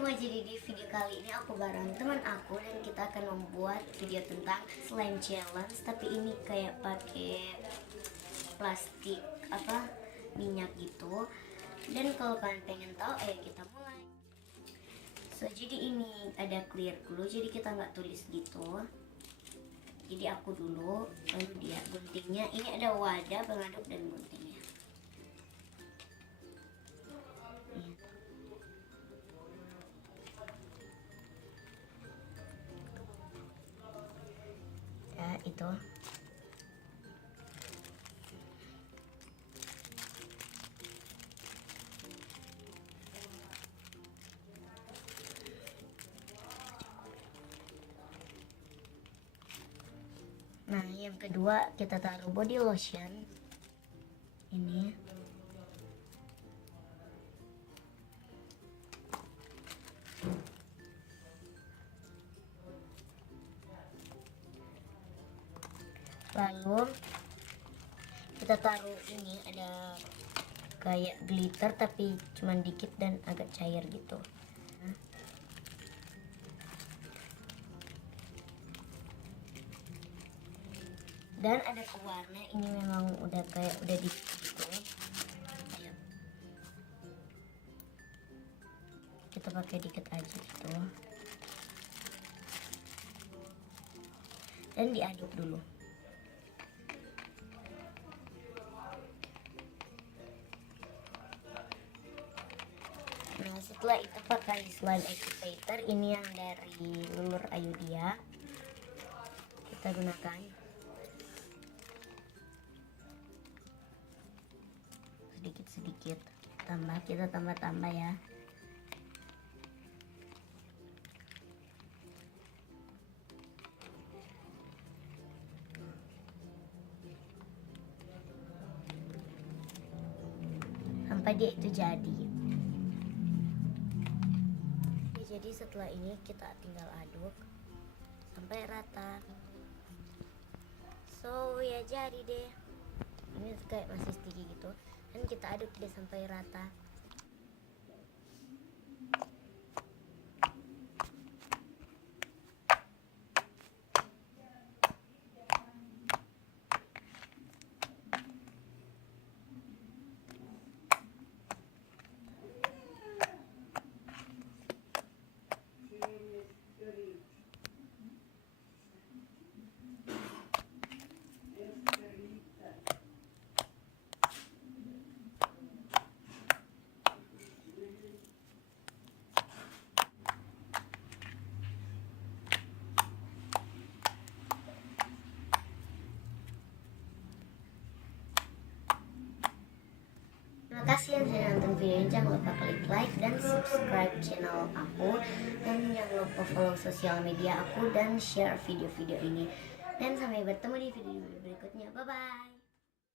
semua, jadi di video kali ini aku bareng teman aku dan kita akan membuat video tentang slime challenge, tapi ini kayak pakai plastik minyak gitu. Dan kalau kalian pengen tahu, kita mulai. So jadi ini ada clear glue, jadi kita nggak tulis gitu. Jadi aku dulu, lalu dia guntingnya. Ini ada wadah pengaduk dan guntingnya. Ya itu. Nah, yang kedua kita taruh body lotion ini. Lalu kita taruh ini, ada kayak glitter tapi cuman dikit dan agak cair gitu. Dan ada pewarna, ini memang udah kayak udah dikit gitu. Kita pakai dikit aja gitu. Dan diaduk dulu. Nah, setelah itu pakai slime activator, ini yang dari Lulur Ayudhya. Kita gunakan sedikit-sedikit, kita tambah ya. Sampai dia itu jadi. Jadi setelah ini kita tinggal aduk sampai rata. So ya jadi deh. Ini kayak masih sticky gitu. Dan kita aduk deh sampai rata. Terima kasih yang sudah nonton video ini. Jangan lupa klik like dan subscribe channel aku, dan jangan lupa follow sosial media aku dan share video-video ini. Dan sampai bertemu di video berikutnya. Bye bye.